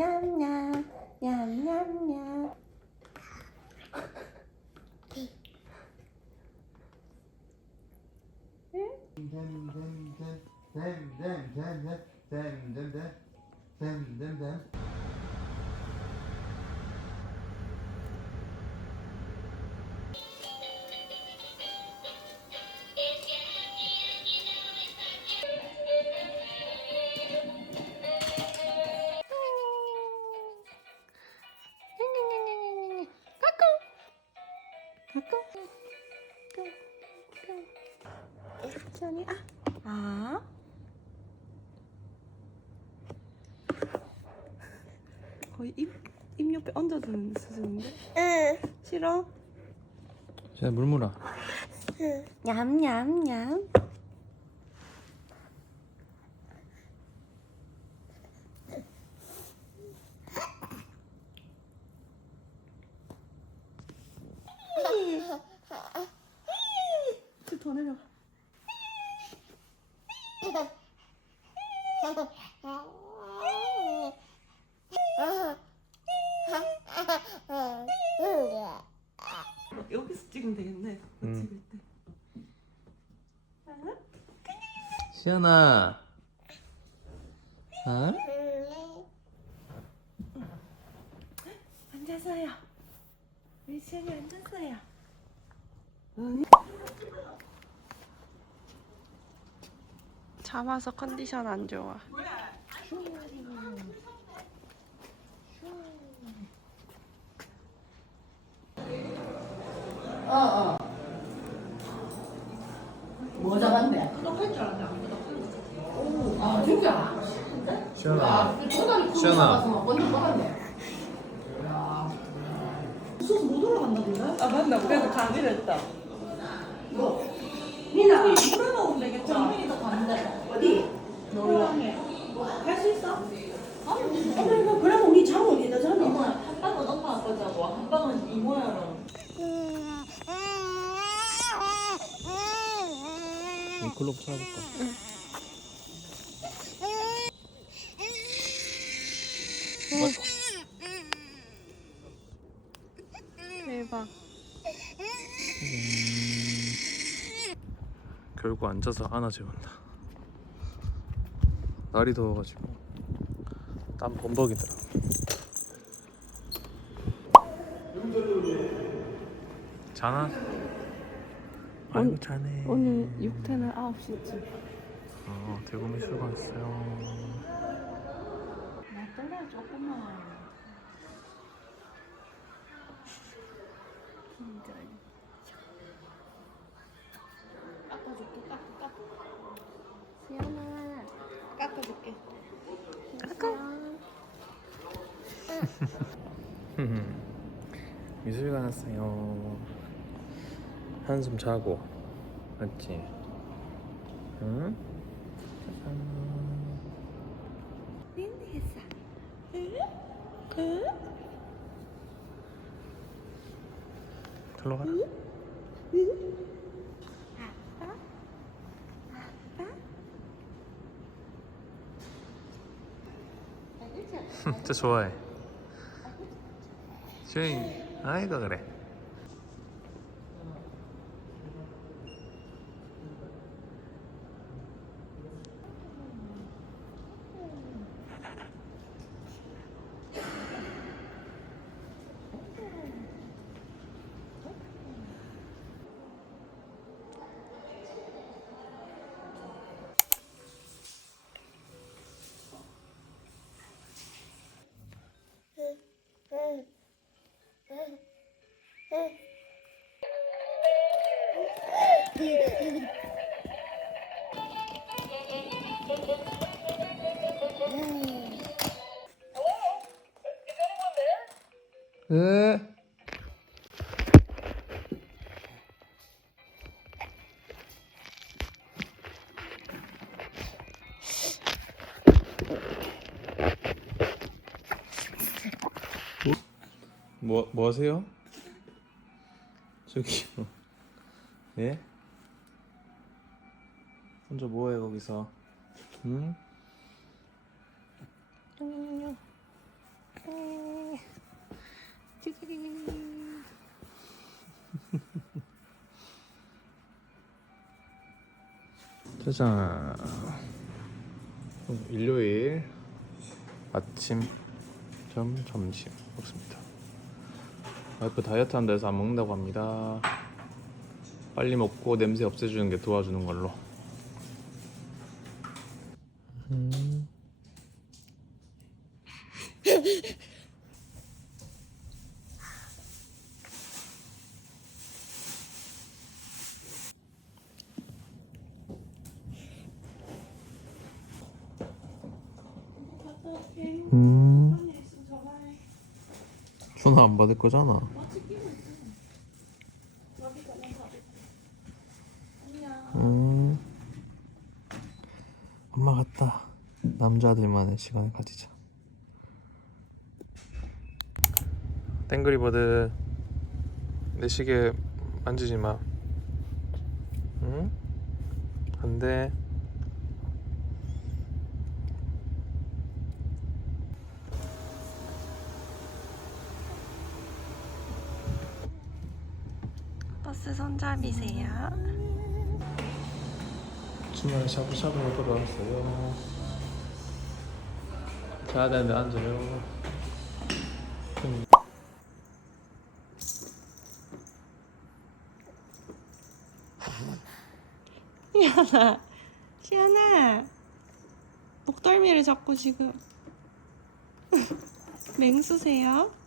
냠냠냠 냠냠냠 천이 아. 아. 거의 입, 입 옆에 얹어두는 수준인데? 응. 싫어? 자, 물 물어. 냠냠냠. 더 내려. 여기서 찍으면 되겠네. 음. 찍을 때. 아? 시연아. 어? 앉아서요. 우리 시연이 앉았어요. 잡아서 컨디션 안 좋아. 뭐 잡았네? 아 진짜? 시연아. 아, 그 꼬다리 크고 시원하. 나가서 막 먼저 먹었네. 아 맞나? 그래서 가기로 했다. 미나, 물어보면 되겠죠? 정민이도 갔는데 어디? 놀라. 할수 있어? 어머, 그러면 우리 잠 어디다 자노? 한 방은 엄마 아빠 자고 한 방은 이모야랑. 이 클럽 찾아볼까? 대박. 결국 앉아서 안아재운다. 날이 더워가지고 땀 범벅이더라. 자나? 아이고 자네. 오늘 6태는 9시쯤. 어, 대구미 수고했어요. 나 떨려 조금만. 진짜. 깎아줄게, 깎아, 깎아. 시연아. 깎아줄게. 미술관 왔어요. 한숨 자고. 맞지? 응? 린디사. 아빠? 아빠? 진짜 좋아해. 주인, 아이가 그래. 에? 뭐, 뭐 하세요? 저기요. 예? 혼자 뭐해 거기서? 응? 짜잔. 일요일 아침, 점, 점심 먹습니다. 와이프 다이어트 한다 해서 안 먹는다고 합니다. 빨리 먹고 냄새 없애주는 게 도와주는 걸로. 전화 안 받을 거잖아. 음. 엄마 같다. 남자들만의 시간을 가지자. 땡그리버드 내 시계 만지지 마. 응? 안 돼. 버스 손잡이세요. 주말에 샤브샤브 먹으러 왔어요. 자야 되는데 앉아요. 음. 시연아, 시연아, 목덜미를 잡고 지금 맹수세요?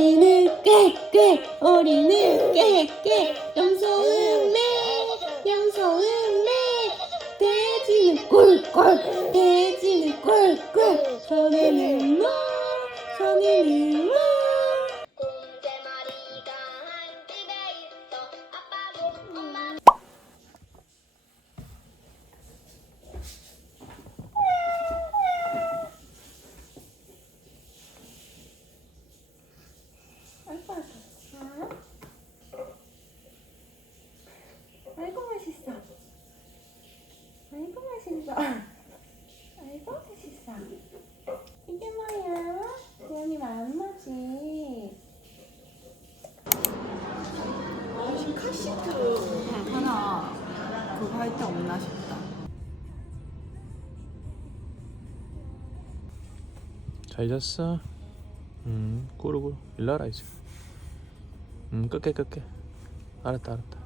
오리는 꾀꾀 오리는 꾀꾀 염소는 매 염소는 매 돼지는 꿀꿀 시트 하나 그거 할 때 없나 싶다. 잘 잤어? 음. 일로 와라 이제. 음, 끄게 끄게. 알았다 알았다.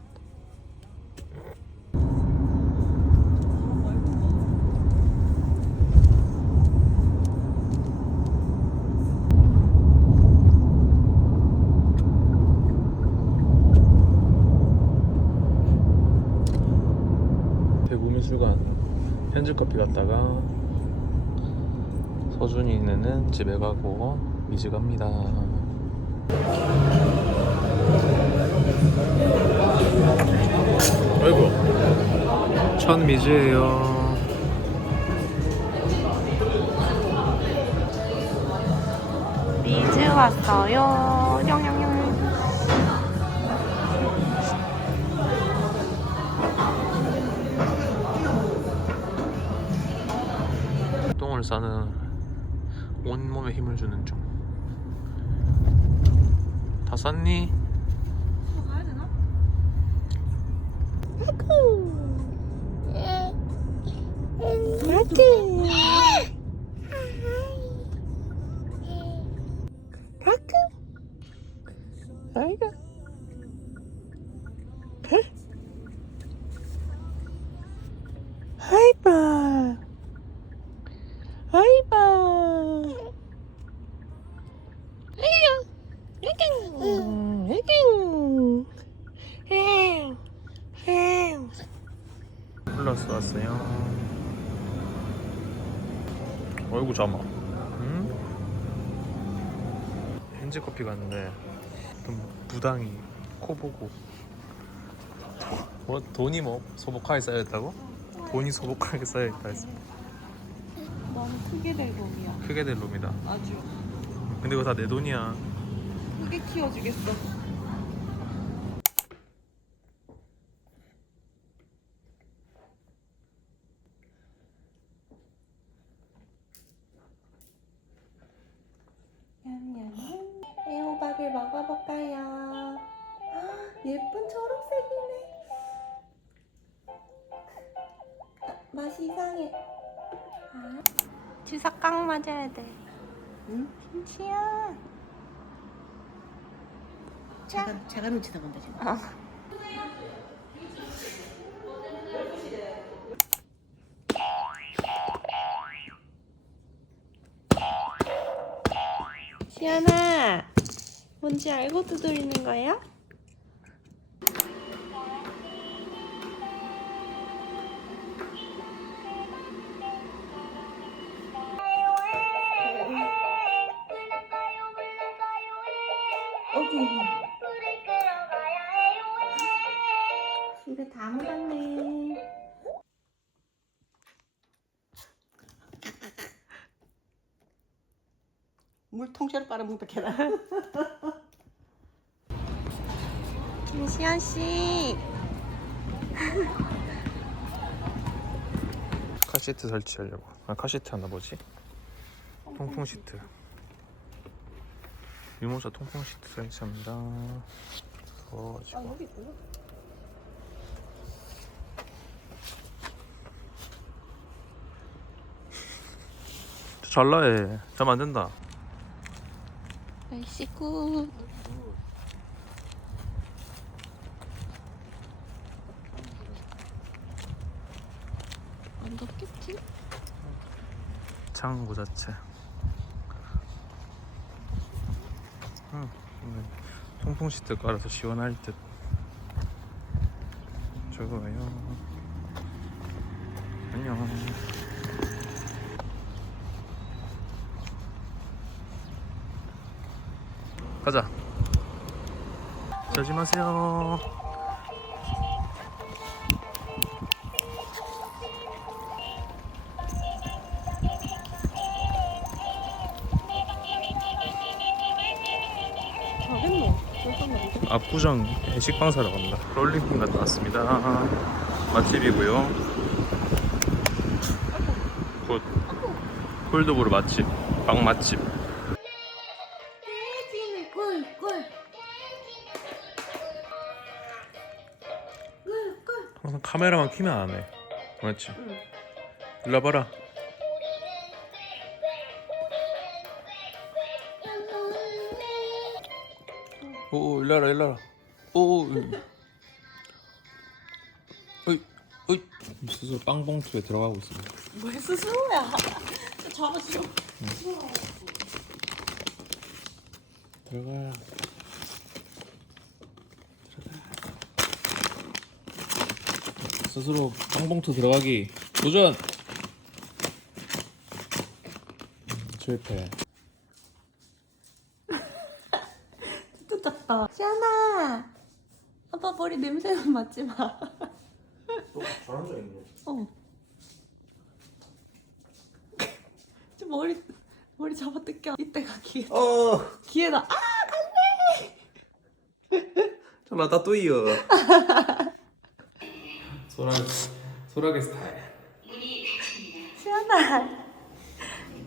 대구 미술관 현지커피 갔다가 서준이네는 집에 가고 미즈 갑니다. 아이고 첫 미즈예요. 미즈 왔어요. 냥냥냥. 똥을 싸는 온몸에 힘을 주는 중. 다 쌌니? 아이고. 하이파. 하이파. 어이구 잠아. 음? 현지 커피 갔는데 좀 부당이 코 보고 뭐 돈이 뭐 소복하게 쌓여 있다고? 돈이 소복하게 쌓여 있다 했어. 너무 크게 될 놈이야. 크게 될 놈이다. 아주 근데 그거 다 내 돈이야. 크게 키워주겠어. 맞아야 돼. 응? 김치야. 제가 제가 눈치 다 본다 지금. 시연아, 뭔지 알고 두드리는 거야? 물 빨아먹다 캐나. 김시연 씨. 카시트 설치하려고. 아 카시트 하나 뭐지? 통풍 시트. 유모차 통풍 시트 설치합니다. 더워가지고. 여기 있구나. 잘라해. 잠안 된다. 굿. 안 덥겠지? 창고 자체. 응. 음, 통풍 시트 깔아서 시원할 듯. 좋아요. 안녕. 가자. 조심하세요. 압구정 식빵 사러 갑니다. 롤링핀 갔다 왔습니다. 맛집이고요. 굿. 콜드브루 맛집. 빵 맛집. 카메라만 키면 안 해. 맞지? 응. 일로 와봐라. 오, 일로 와라, 일로 와라. 오, 오. 어이, 어이. 스스로 빵봉투에 들어가고 있습니다. 뭘 스스로야? 잡았어. 들어가. 들어가. 스스로 빵봉투 들어가기 도전. 실패. 진짜 작다. 시연아. 아빠 머리 냄새만 맡지 마. 잘한 적 있네. 어. 저 머리 머리 잡아 뜯겨. 이때가 기회. 어, 기회다. 아! 전화다 또이요. 소라게 소라게 스타일. 시연아.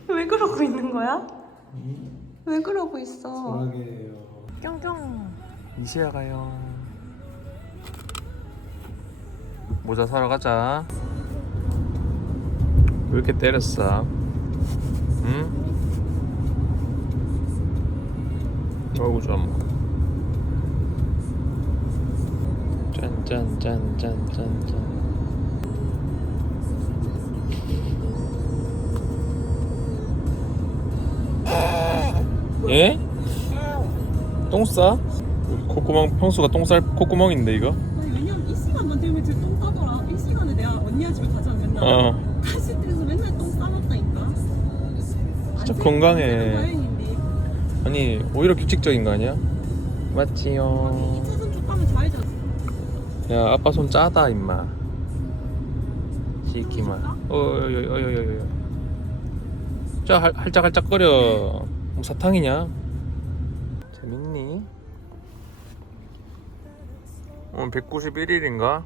왜 그러고 있는 거야? 왜 그러고 있어? 소라게예요. 뿅뿅. 이시야 가요. 모자 사러 가자. 왜 이렇게 때렸어? 응? 어우 좀. 짠짠짠짠짠짠. 예? 똥 싸? 콧구멍 평수가 똥쌀 콧구멍인데 이거? 아니 왜냐면 이 시간만 되면 이제 똥 싸더라. 이 시간에 내가 언니네 집에 가잖아 맨날. 어 카시트에서 맨날 똥 싸놨다니까. 진짜 건강해. 아니 오히려 규칙적인 거 아니야? 맞지요. 좌회전. 야 아빠 손 짜다 임마. 시키마. 어여여여여여. 자 할- 할짝할짝 거려. 뭐 사탕이냐? 재밌니? 오늘 191일인가?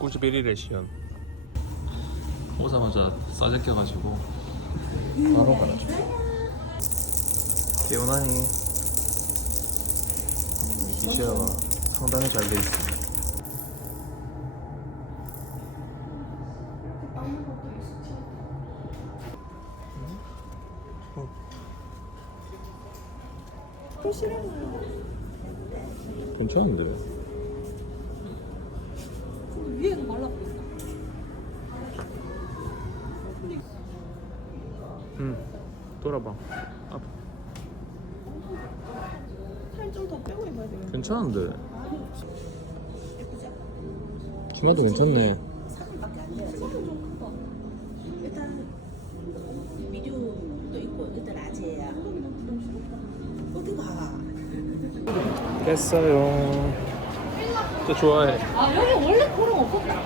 191일의 시연. 오자마자 싸제껴가지고 바로 가라죠. 개운하니? 이시야가 상당히 잘 돼 있어. 괜찮은데? 위에는 말라 보인다. 응. 돌아봐. 앞. 살 좀 더 빼고 괜찮은데? 치마도 괜찮네. 일단 미디움도 있고 일단 아재야 어디 가? 깼어요. 저 좋아해. 아 여기 원래 코롱 없었다.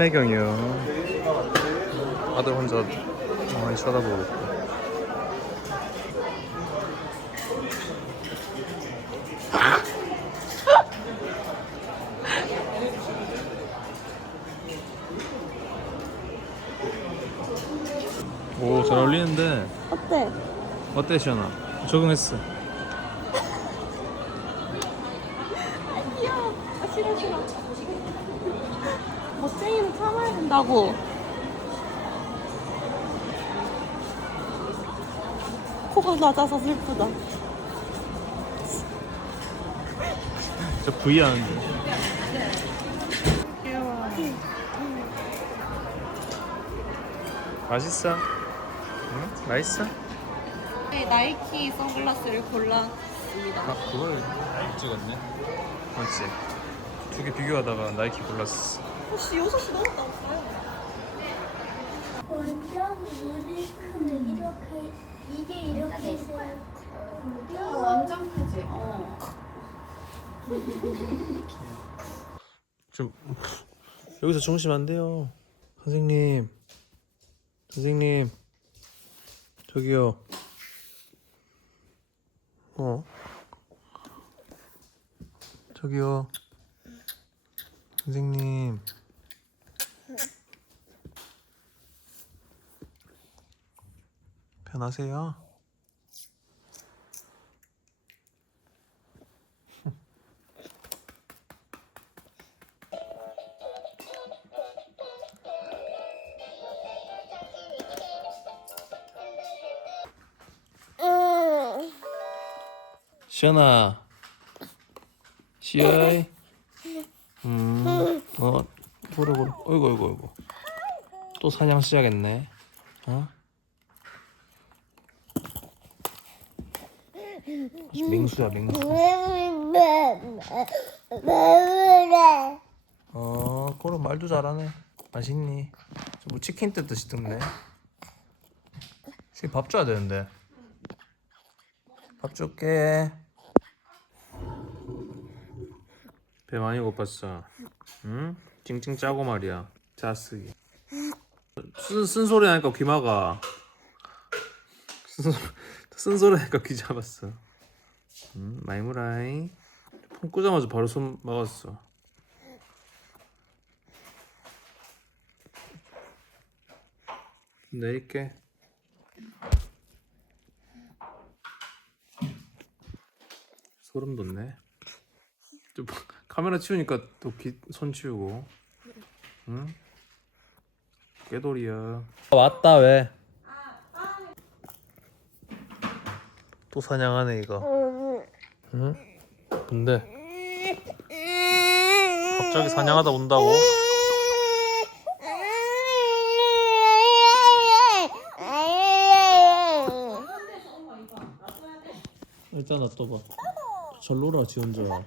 삼매경이요. 아들 혼자 많이 쳐다보고 있고. 오, 잘 어울리는데. 어때? 어때, 시연아? 적응했어. 귀여워. 아 싫어 싫어. 멋쟁이는 된다고. 코가 낮아서 슬프다. 저 V 하는데. 맛있어? 응? 맛있어? 네, 나이키 선글라스를 골랐습니다. 아 그걸 찍었네 맞지? 두 개 비교하다가 나이키 골랐어 혹시 6시 넘었다 없어요? 완전 물이 크면 이렇게 이게 이렇게 있어요. 완전 크지? 어. 좀 여기서 주무시면 안 돼요 선생님 선생님 저기요 어 저기요 선생님 편하세요? 시연아. 시아이? 음 어 보러 보러 어이구 어이구 어이구. 또 사냥 시작했네. 어? 아주 맹수야 맹수 어 그럼 말도 잘하네 맛있니 저뭐 치킨 뜯듯이 뜯네 시밥 줘야 되는데 밥 줄게. 배 많이 고팠어. 응? 찡찡 짜고 말이야. 자쓰기. 쓴, 쓴소리 하니까 귀 막아. 쓴소리, 쓴소리 하니까 귀 잡았어. 음, 많이 물라잉. 폰 끄자마자 바로 손 막았어. 내릴게. 소름 돋네. 좀 카메라 치우니까 또손 치우고. 응? 깨돌이야. 아, 왔다 왜? 아, 또 사냥하네 이거. 어, 뭐. 응? 근데 갑자기 사냥하다 온다고? 일단 놔둬봐. 잘 놀아 지 혼자. 엄마?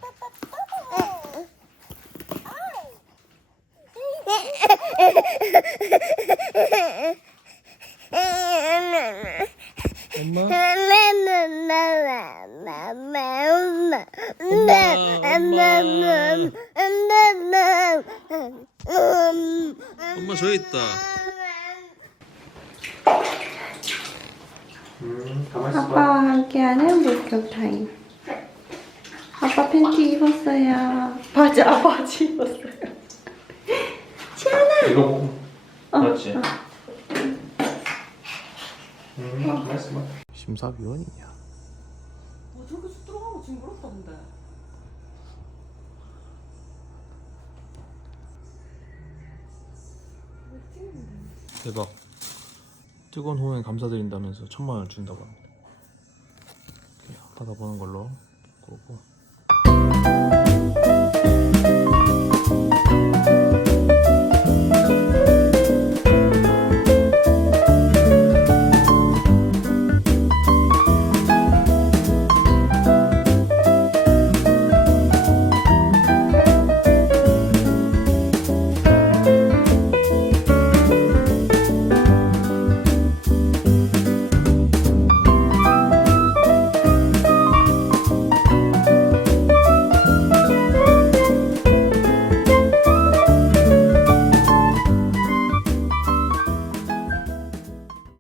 엄마 저기 있다. 아빠와 함께하는 목욕 타임. 아빠 팬티 입었어요. 바지, 아, 바지 입었어요. 시원아! 이거 어, 맞지? 어. 음, 맛있어. 심사위원이냐? 어, 저렇게 쑥 들어가면 징그럽다 근데. 대박. 뜨거운 호응에 감사드린다면서 천만 원을 준다고 합니다. 받아보는 걸로. 고고.